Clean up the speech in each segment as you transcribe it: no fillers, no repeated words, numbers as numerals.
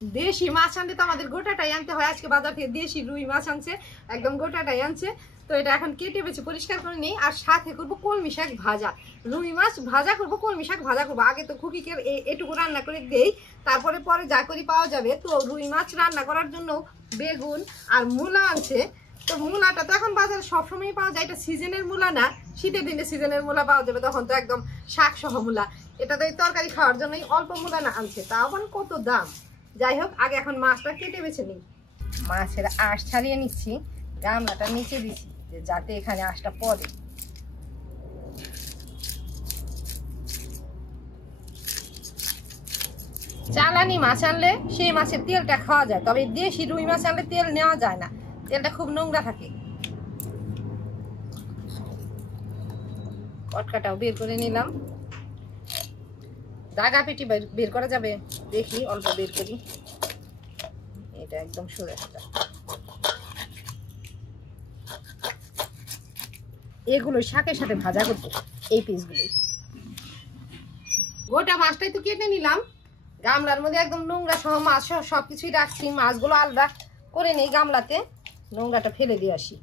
দেশি মাছ আনতে তো আমাদের গোটাটাই আনতে হয়। আজকে বাজার থেকে দেশি রুই মাছ আনছে, একদম গোটাটাই আনছে। তো এটা এখন কেটে বেছে পরিষ্কার করে নিই। আর সাথে করবো কলমি শাক ভাজা, রুই মাছ ভাজা করবো, কলমি শাক ভাজা করবো। আগে তো খুকিকে এটুকু রান্না করে দেই, তারপরে পরে যা করি পাওয়া যাবে। তো রুই মাছ রান্না করার জন্য বেগুন আর মূলা আনছে। তো মূলাটা তো এখন বাজারে সবসময় পাওয়া যায়, এটা সিজনের মূলা না, শীতের দিনে সিজনের মূলা পাওয়া যাবে, তখন তো একদম শাক সহ মূলা। এটা তো এই তরকারি খাওয়ার জন্যই অল্প মূলা না আনছে, তাও আবার কত দাম। যাই হোক, আগে এখন মাছটা কেটে বেছে নিই। মাছের আঁশ ছাড়িয়ে নিচ্ছি, গামলাটা নিচে দিচ্ছি যাতে এখানে আঁশটা পড়ে। চালানি মাছ আনলে সেই মাছের তেলটা খাওয়া যায়, তবে দেশি রুই মাছ আনলে তেল নেওয়া যায় না, তেলটা খুব নোংরা থাকে। কটকাটাও বের করে নিলাম, দাগা পেটি বের করা যাবে, দেখি অল্প বের করি। এটা একদম সোজা সোজা। এগুলো শাকের সাথে ভাজা করবো, এই পিসগুলো। গোটা মাছটাই তো কেটে নিলাম, গামলার মধ্যে একদম নোংরা সহ মাছ সহ সবকিছুই রাখছি। মাছগুলো আলাদা করে নেই গামলাতে, নোংরাটা ফেলে দিয়ে আসি।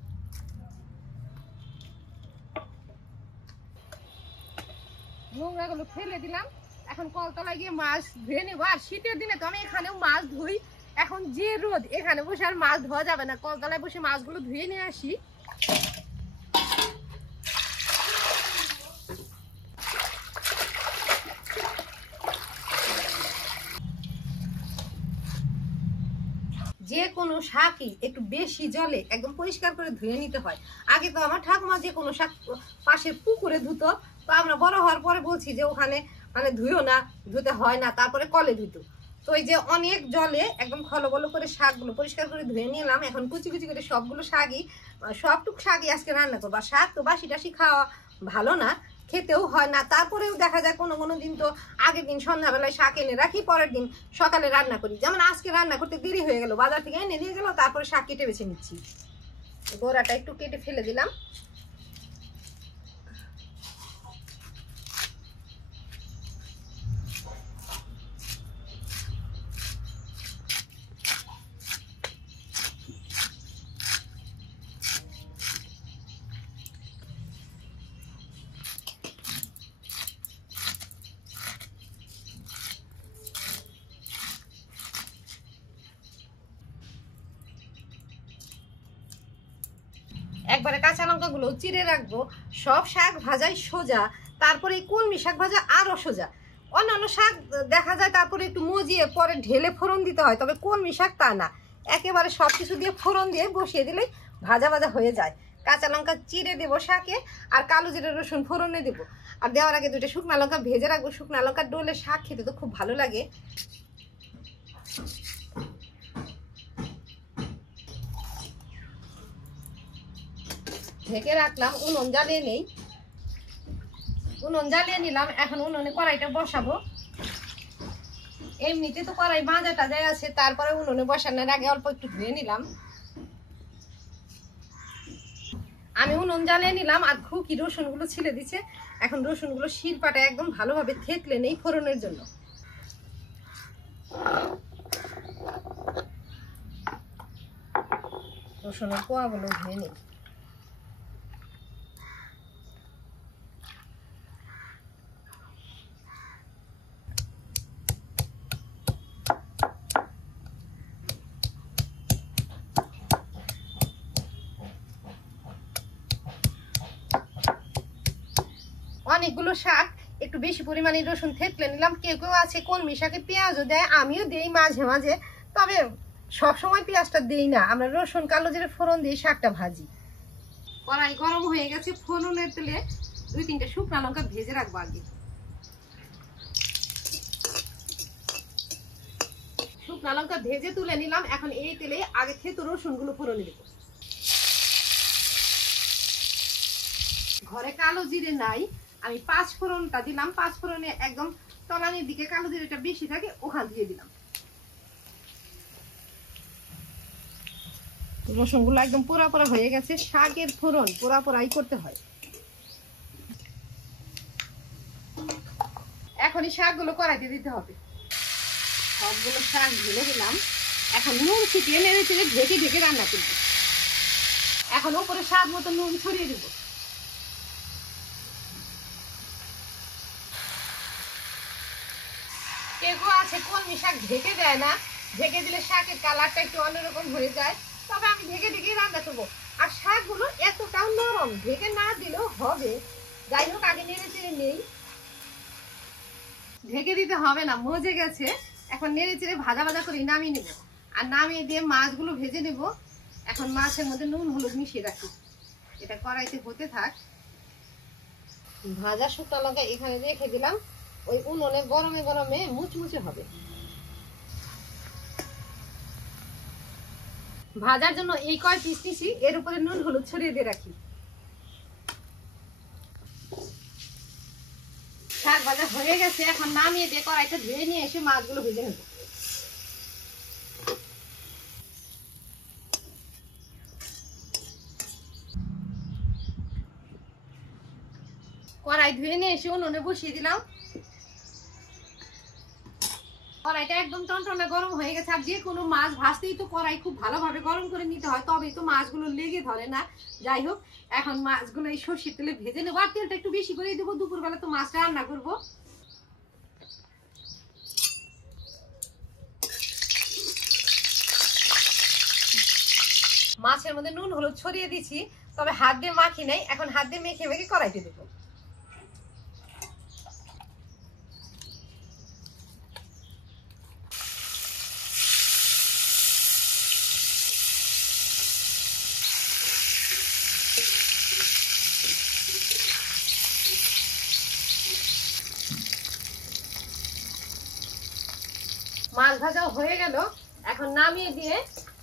নোংরাগুলো ফেলে দিলাম, এখন কলতলায় গিয়ে মাছ ধুয়ে নেবো। আর শীতের দিনে তো আমি এখানেও মাছ ধুই, এখন যে রোদ, এখানে বসে আর মাছ ধোয়া যাবে না, কলতলায় বসে মাছগুলো ধুয়ে নিয়ে আসি। যে কোনো শাকই একটু বেশি জলে একদম পরিষ্কার করে ধুয়ে নিতে হয়। আগে তো আমার ঠাকুমা যে কোনো শাক পাশের পুকুরে ধুতো, তো আমরা বড় হওয়ার পরে বলছি যে ওখানে মানে ধুয়েও না, ধুতে হয় না, তারপরে কলে ধুতো। তো এই যে অনেক জলে একদম খলবল করে শাকগুলো পরিষ্কার করে ধুয়ে নিলাম। এখন কুচি কুচি করে সবগুলো শাকই, সবটুক শাকই আজকে রান্না করবো। আর শাক তো বাসি টাসি খাওয়া ভালো না, খেতেও হয় না। তারপরেও দেখা যায় কোনো কোনো দিন তো আগের দিন সন্ধ্যাবেলায় শাক এনে রাখি, পরের দিন সকালে রান্না করি। যেমন আজকে রান্না করতে দেরি হয়ে গেল, বাজার থেকে এনে দিয়ে গেল, তারপরে শাক কেটে বেছে নিচ্ছি। গোড়াটা একটু কেটে ফেলে দিলাম। একবারে কাঁচা লঙ্কাগুলো চিড়ে রাখবো। সব শাক ভাজাই সোজা, তারপরে এই কলমি শাক ভাজা আরো সোজা। অন্যান্য শাক দেখা যায় তারপরে একটু মজিয়ে পরে ঢেলে ফোড়ন দিতে হয়, তবে কলমি শাক তা না, একেবারে সব কিছু দিয়ে ফোড়ন দিয়ে বসিয়ে দিলেই ভাজা ভাজা হয়ে যায়। কাঁচা লঙ্কা চিড়ে দেবো শাকে, আর কালো জিরে রসুন ফোড়নে দেবো। আর দেওয়ার আগে দুটো শুকনা লঙ্কা ভেজে রাখবো। শুকনা লঙ্কা ডলে শাক খেতে তো খুব ভালো লাগে। ঢেকে রাখলাম, উনুন জ্বালিয়ে নেই। উনুন জ্বালিয়ে নিলাম, এখন উনুনে কড়াইটা বসাবো। এমনিতে তো কড়াই ভাজা টাজাই আছে, তারপরে উনুনে বসানোর আগে অল্প একটু ধুয়ে নিলাম। আমি উনুন জ্বালিয়ে নিলাম, আর খুকি রসুন গুলো ছিলে দিচ্ছে। এখন রসুন গুলো শিলপাটা একদম ভালোভাবে থেতলে নেই ফোড়নের জন্য। রসুনের কোয়াগুলো ধুয়ে নিই। অনেকগুলো শাক, একটু বেশি পরিমাণে রসুন থেতলে নিলাম। কেউ কেউ আছে কলমি শাকে পেঁয়াজও দেয়, আমিও দেই মাঝে মাঝে, তবে সব সময় পেঁয়াজটা দেই না। আমরা রসুন কালো জিরে ফোড়ন দিয়ে শাকটা ভাজি। কড়াই গরম হয়ে গেছে, ফোড়নের তেলে 2-3টা শুকনো লঙ্কা ভেজে রাখবো আগে। শুকনো লঙ্কা ভেজে তুলে নিলাম। এখন এই তেলে আগে থেতো রসুন গুলো ফোড়নে দেবো। ঘরে কালো জিরে নাই, আমি 5 ফোড়নটা দিলাম। 5 ফোড়নে একদম তলানির দিকে কালো জিরেটা বেশি থাকে, ওখান দিয়ে দিলাম। রসুনগুলো একদম পোড়া পোড়া হয়ে গেছে। শাকের ফোড়ন পোড়া পোড়াই করতে হয়। এখনই শাকগুলো কড়াইতে দিতে হবে। সবগুলো শাক ঢেলে দিলাম। এখন নুন ছিটিয়ে নেড়ে চেড়ে ঢেকে ঢেকে রান্না করব। এখন উপরে স্বাদ মতো নুন ছড়িয়ে দেব। কেউ আছে কলমি শাক ঢেকে দেয় না, ঢেকে দিলে শাকের কালারটা একটু অন্যরকম হয়ে যায়, তবে আমি ঢেকে ঢেকে রান্না করবো। আর শাকগুলো এতটাও নরম, ঢেকে না দিলেও হবে। যাই হোক, আগে নেড়ে চেড়ে নেই, ঢেকে দিতে হবে না, মজে গেছে। এখন নেড়ে চেড়ে ভাজা ভাজা করে নামিয়ে নেব। আর নামিয়ে দিয়ে মাছগুলো ভেজে নেব। এখন মাছের মধ্যে নুন হলুদ মিশিয়ে রাখি, এটা কড়াইতে হতে থাক। ভাজা শুকনো লঙ্কা এখানে রেখে দিলাম, ওই উনুনে গরমে গরমে মুচমুচে হবে। ভাজার জন্য এই কয় পিস নিছি, এর উপরে নুন হলুদ ছড়িয়ে দিয়ে রাখি। শাক ভাজা হয়ে গেছে, এখন নামিয়ে দিয়ে কড়াইটা ধুয়ে নিয়ে এসে মাছগুলো ভেজে নেব। কড়াই ধুয়ে নিয়ে এসে উনুনে বসিয়ে দিলাম। কড়াইটা একদম টনটনে গরম হয়ে গেছে। আর যে কোনো মাছ ভাজতেই তো কড়াই খুব ভালোভাবে গরম করে নিতে হয়, তবেই তো মাছগুলো লেগে ধরে না। যাই হোক, এখন মাছগুলো এই সর্ষের তেলে ভেজে নেবো। আর তেলটা একটু বেশি করে দেবো, দুপুরবেলা তো মাছটা রান্না করবো। মাছের মধ্যে নুন হলুদ ছড়িয়ে দিচ্ছি, তবে হাত দিয়ে মাখি নাই। এখন হাত দিয়ে মেখে মেখে কড়াইতে দেবো। মাছ ভাজাও হয়ে গেল, এখন নামিয়ে দিয়ে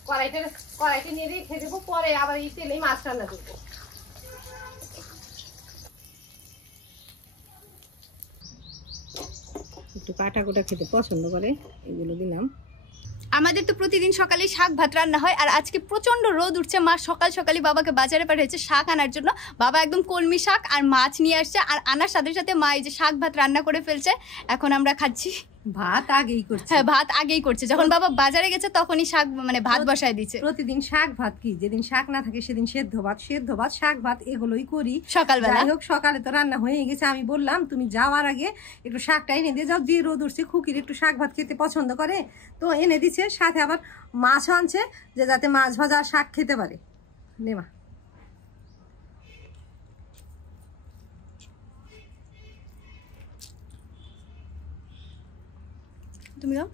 কড়াইটা নিয়ে রেখে দেবো। পরে আবার এই তেলে মাছ রান্না করবো। একটু কাটা কোটা খেতে পছন্দ করে, এগুলো দিলাম। আমাদের তো প্রতিদিন সকালে শাক ভাত রান্না হয়, আর আজকে প্রচন্ড রোদ উঠছে। মা সকাল সকালই বাবাকে বাজারে পাঠিয়েছে শাক আনার জন্য। বাবা একদম কলমি শাক আর মাছ নিয়ে আসছে, আর আনার সাথে সাথে মা এই যে শাক ভাত রান্না করে ফেলছে। এখন আমরা খাচ্ছি। ভাত আগেই করছে। হ্যাঁ, ভাত আগেই করছে। যখন বাবা বাজারে গেছে তখনই শাক মানে ভাত বসায় দিচ্ছে। প্রতিদিন শাক ভাত কি, যেদিন শাক না থাকে সেদিন সেদ্ধ ভাত, শাক ভাত এগুলোই করি সকালবেলা। যাই হোক, সকালে তো রান্না হয়ে গেছে। আমি বললাম তুমি যাওয়ার আগে একটু শাকটা এনে দিয়ে যাও, যে রোদ উঠছে। খুকির একটু শাক ভাত খেতে পছন্দ করে, তো এনে দিচ্ছে। সাথে আবার মাছও আনছে, যে যাতে মাছ ভাজা শাক খেতে পারে। নেমা তুমি দাও।